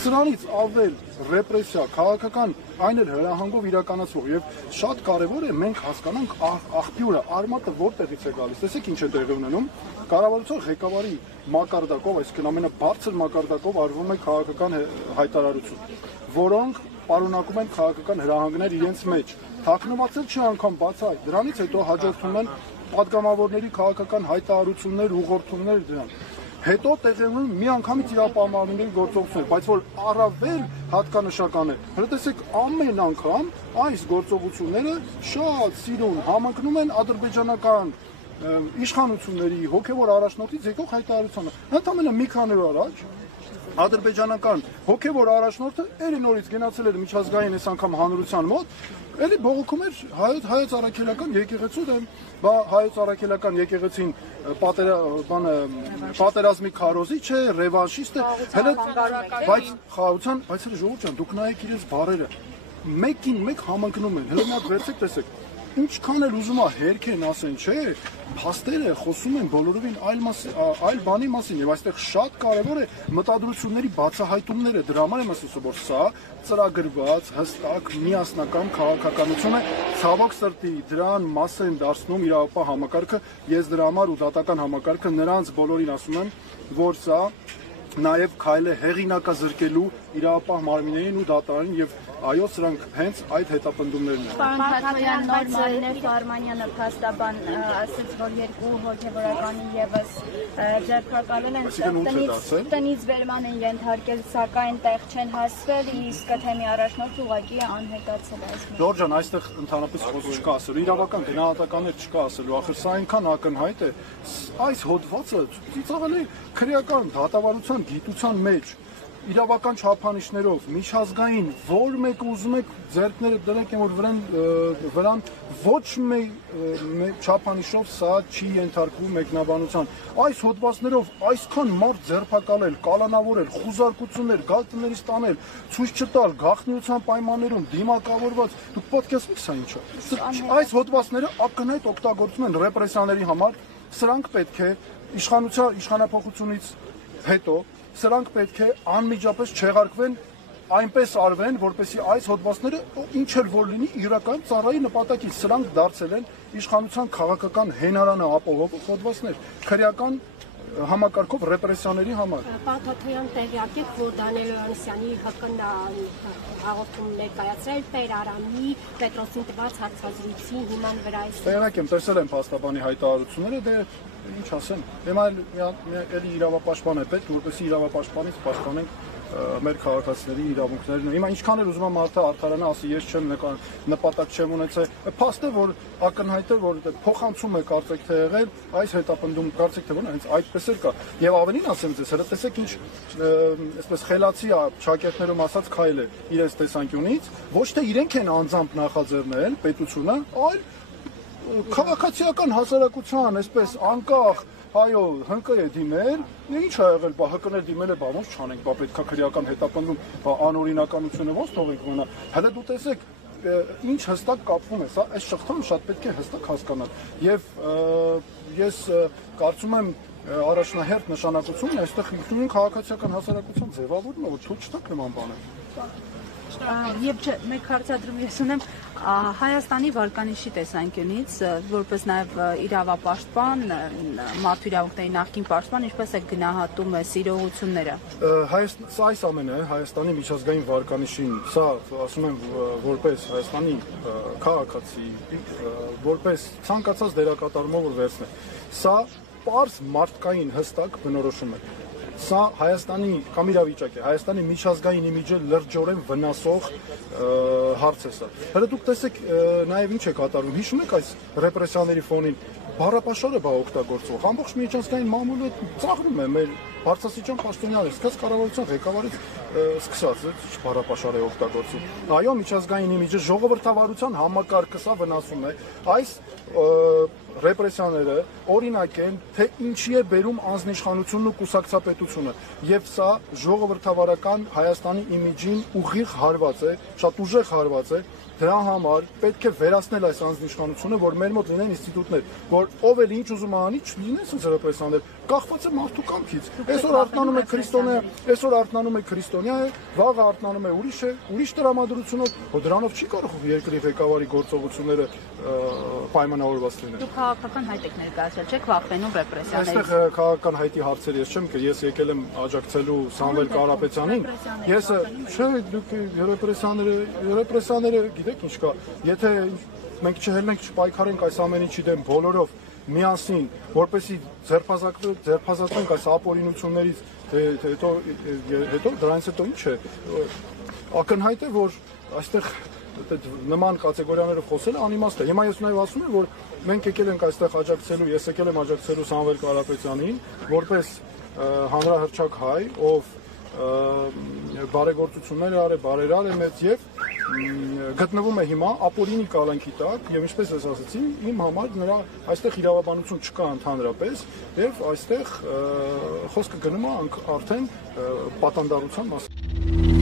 Սրանից ավել ռեպրեսիա, քաղաքական այն էլ հրահանգով իրականացվող եւ շատ կարեւոր է մենք հասկանանք աղբյուրը, արմատը որտեղից է գալիս։ Տեսեք ինչ է տեղի ունենում։ Կառավարության ղեկավարի մակարդակով, այսինքն ամենաբարձր մակարդակով արվում է քաղաքական հայտարարություն, որոնք պարունակում են քաղաքական հրահանգներ իրենց մեջ։ Թաքնված չի անգամ բացահայտ։ Դրանից հետո հաջորդում են պատգամավորների քաղաքական հայտարարություններ, ուղղորդումներ դրան։ Հետո տեղի ունեն միանգամից իրապահմանների գործողություններ, բայց որ առավել հատկանշական է, հրտեսեք ամեն անգամ այս գործողությունները շատ սիրուն համընկնում են ադրբեջանական իշխանությունների հոգևոր առաջնորդից եկող հայտարարությանը։ Ընդամենը մի քանի օր առաջ ադրբեջանական հոգևոր առաջնորդը էլի նորից գնացել էր միջազգային այս անգամ հանրության մոտ, էլի բողոքում էր հայոց առաքելական եկեղեցու դեմ, հայոց առաքելական եկեղեցին պատերազմի քարոզիչ է, ռևանշիստ է, բայց խաղաղության, բայց ժողովուրդ ջան, դուք նայեք իրենց բառերը, մեկին մեկ համընկնում են, հենց մի հատ վերցեք տեսեք, ինչքան էլ ուզում է հերքեն ասեն, չէ, փաստերը խոսում են բոլորովին այլ բանի մասին եւ այստեղ շատ կարեւոր է մտադրությունների բացահայտումները, դրա համար եմ ասում, որ սա ծրագրված, հստակ, միասնական քաղաքականություն է, ցավոք սրտի դրան մաս են դարձնում իրավապահ համակարգը, ես դրա համար ու դատական համակարգը նրանց բոլորին ասում եմ, որ սա նաև քայլ է հեղինակազրկելու իրավապահ մարմիններին ու դատարանին եւ այո սրանք հենց այդ հետապնդումներն են։ Պարոն Թաթոյան, նոր Մարինե Ֆարմանյանը փաստաբան ասաց, որ երկու հոգեվորականի եւս ձերբակալել են, տնից վերման են ենթարկել, սակայն տեղ չեն հասվել, իսկ թեմի առաջնորդը ուղղակի անհետացել է։ Ժորժ ջան, այստեղ ընդհանրապես խոսք չկա ասելու, իրավական գնահատականներ չկա ասելու, ախր սա այնքան ակնհայտ է, այս հոդվածը ծիծաղել է քրեական դատավարության գիտության մեջ իրավական չափանիշներով միջազգային որ մեկը ուզում եք ձեռքները դրեք որ վրան ոչ մեկ չափանիշով սա չի ենթարկվում մեկնաբանության այս հոդվածներով այսքան մարդ ձերբակալել, կալանավորել, խուզարկություններ, գալտներից տանել, ցույց չտալ, գաղտնիության պայմաններում դիմակավորված, դուք պատկերացնեք սա ինչ է։ Այս հոդվածները ակնհայտ օգտագործում են ռեպրեսիաների համար, սրանք պետք է իշխանափոխությունից հետո սրանք պետք է անմիջապես չեղարկվեն, այնպես արվեն, որպեսզի այս հոդվածները ինչ էլ որ լինի իրական ծառայի նպատակից, սրանք դարձել են իշխանության քաղաքական հենարանը ապահովող հոդվածներ, քրեական համակարգով ռեպրեսիաների համար։ Պարոն Թաթոյան, տեղյակ եք, որ Դանիել Հովհաննիսյանի հաղորդում ներկայացրել Տեր Արամի Պետրոսին տված հարցազրույցի հիման վրա։ Տեղյակ եմ, տեսել եմ փաստաբանի հայտարարությունները, դե ինչ ասեմ, հիմա էլի իրավապաշտպան է պետք, որպեսզի իրավապաշտպանից պաշտպանենք մեր քաղաքացիների իրավունքներն։ Հիմա ինչքան էլ ուզում եմ մարդը արդարանա, ասի ես չեմ նպատակ չեմ ունեցել, փաստ է որ ակնհայտ է որ փոխանցում է կարծեք թե եղել, այս հետապնդում կարծեք թե ոնց հենց այդպես էլ կա։ Եվ ավելին ասեմ ձեզ, հələ տեսեք ինչ այսպես խելացի ճակերտներում ասած քայլ է իրենց տեսանկյունից, ոչ թե իրենք են անձամբ նախաձեռնել պետությունը, այլ քաղաքացիական հասարակության այսպես անկախ այո, հնկը է դիմել, ինչ ա եղել, բա հկներ դիմել է, բա ոնց չանենք, բա պետքա քրեական հետապնդում, բա անօրինականությունը ոնց թողենք մնա։ Հələ դու տեսեք, ինչ հստակ կապվում է, սա այս շղթան շատ պետք է հստակ հասկանալ։ Եվ ես կարծում եմ առաջնահերթ նշանակությունն այստեղ ինքնուրույն քաղաքացիական հասարակության ձևավորում է, որ թույլ չտաք նման բաներ։ Եվ մեկ հարցադրում ես ունեմ Հայաստանի վարկանիշի տեսանկյունից, որպես նաև իրավապաշտպան, մարդու իրավունքների նախկին պաշտպան, ինչպես է գնահատում սիրողությունները։ Սա այս ամենը Հայաստանի միջազգային վարկանիշին, սա ասում եմ որպես Հայաստանի քաղաքացի, որպես ցանկացած դերակատարումով որ վերցնե, սա պարզ մարդկային հստակ բնորոշում է։ Սա Հայաստանի կամ իրավիճակ է, Հայաստանի միջազգային իմիջը լրջորեն վնասող հարց է սա։ Հələ դուք տեսեք նաև ինչ է կատարվում, հիշում եք այս ռեպրեսիաների ֆոնին, բառապաշարը բա օգտագործող, ամբողջ միջազգային մամուլը ծաղրում է մեր բարձրաստիճան պաշտոնյաները, սկսած կառավարության ղեկավարից սկսած, բառապաշար է օգտագործում։ Այո, միջազգային իմիջը ժողովրդավարության համակարգը սա վնասում է։ Այս ռեպրեսիաները օրինակ են, թե ինչի է բերում անձնիշխանությունն ու կուսակցապետությունը, եւ սա ժողովրդավարական Հայաստանի իմիջին ուղիղ հարված է, շատ ուժեղ հարված է։ Դրա համար պետք է վերացնել այս անձնիշխանությունը, որ մեր մոտ լինեն ինստիտուտներ, որ ով էլ ինչ ուզում անի, չլինեն ասես ռեպրեսիաներ, կախված է մարդու կամքից։ Այսօր արթնանում է քրիստոնյա, այսօր արթնանում է քրիստոնյա է, վաղը արթնանում է ուրիշ տրամադրությունով, որ դրանով չի կարող երկրի ղեկավարի գործողությունները պայմանավորված լինեն։ Դուք քաղաքական հայտ եք ներկայացրել, չեք վախենում ռեպրեսիաներից։ Այստեղ քաղաքական հայտի հարցեր ես չեմ կրել, ես եկել եմ աջակցելու Սամվել Կարապետյանին։ Ես չէ, դուք ռեպրեսիաները գիտեք ինչ կա, եթե մենք չհելնենք չպայքարենք այս ամեն ինչի դեմ բոլորով միասին, որպեսզի ձերբազատվենք այս ապօրինություններից, հետո դրանից հետո ինչ է, ակնհայտ է, որ այստեղ նման կատեգորիաներով խոսելը անիմաստ է։ Հիմա ես նաև ասում եմ, որ մենք եկել ենք այստեղ աջակցելու, ես եկել եմ աջակցելու Սամվել Կարապետյանին, որպես հանրահռչակ հայ, ով բարեգործություններ է արել, բարերար է մեծ եւ գտնվում է հիմա ապօրինի կալանքի տակ եւ ինչպես ես ասացի, իմ համար նրա այստեղ իրավաբանություն չկա ընդհանրապես եւ այստեղ խոսքը գնում է արդեն պատանդարության մասին։